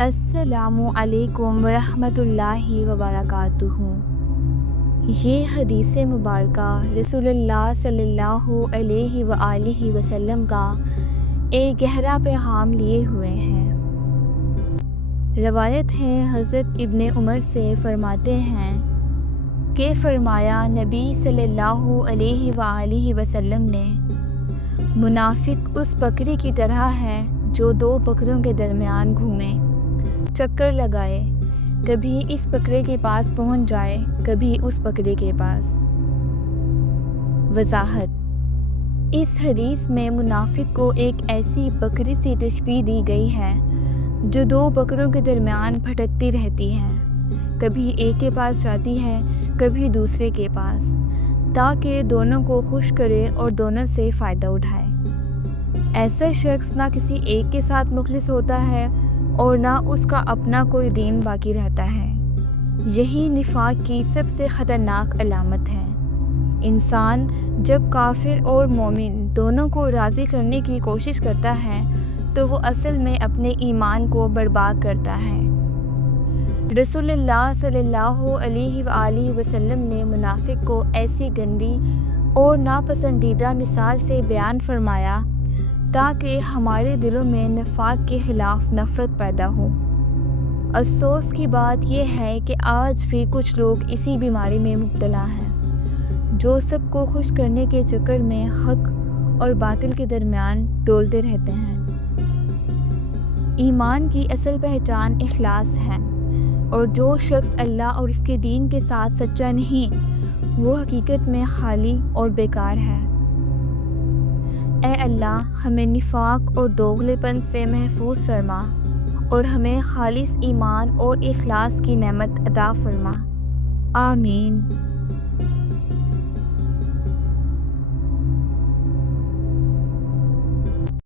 السلام علیکم ورحمۃ اللہ وبرکاتہ۔ یہ حدیث مبارکہ رسول اللہ صلی اللہ علیہ وآلہ وسلم کا ایک گہرا پیغام لیے ہوئے ہیں۔ روایت ہے، حضرت ابن عمر سے فرماتے ہیں کہ فرمایا نبی صلی اللہ علیہ وآلہ وسلم نے، منافق اس بکری کی طرح ہے جو دو بکروں کے درمیان گھومے، چکر لگائے، کبھی اس بکرے کے پاس پہنچ جائے، کبھی اس بکرے کے پاس۔ وضاحت: اس حدیث میں منافق کو ایک ایسی بکری سے تشبیہ دی گئی ہے جو دو بکروں کے درمیان بھٹکتی رہتی ہے، کبھی ایک کے پاس جاتی ہے، کبھی دوسرے کے پاس، تاکہ دونوں کو خوش کرے اور دونوں سے فائدہ اٹھائے۔ ایسا شخص نہ کسی ایک کے ساتھ مخلص ہوتا ہے اور نہ اس کا اپنا کوئی دین باقی رہتا ہے۔ یہی نفاق کی سب سے خطرناک علامت ہے۔ انسان جب کافر اور مومن دونوں کو راضی کرنے کی کوشش کرتا ہے تو وہ اصل میں اپنے ایمان کو برباد کرتا ہے۔ رسول اللہ صلی اللہ علیہ وآلہ وسلم نے منافق کو ایسی گندی اور ناپسندیدہ مثال سے بیان فرمایا تاکہ ہمارے دلوں میں نفاق کے خلاف نفرت پیدا ہو۔ افسوس کی بات یہ ہے کہ آج بھی کچھ لوگ اسی بیماری میں مبتلا ہیں، جو سب کو خوش کرنے کے چکر میں حق اور باطل کے درمیان ڈولتے رہتے ہیں۔ ایمان کی اصل پہچان اخلاص ہے، اور جو شخص اللہ اور اس کے دین کے ساتھ سچا نہیں، وہ حقیقت میں خالی اور بیکار ہے۔ اے اللہ، ہمیں نفاق اور دوغلے پن سے محفوظ فرما اور ہمیں خالص ایمان اور اخلاص کی نعمت عطا فرما۔ آمین۔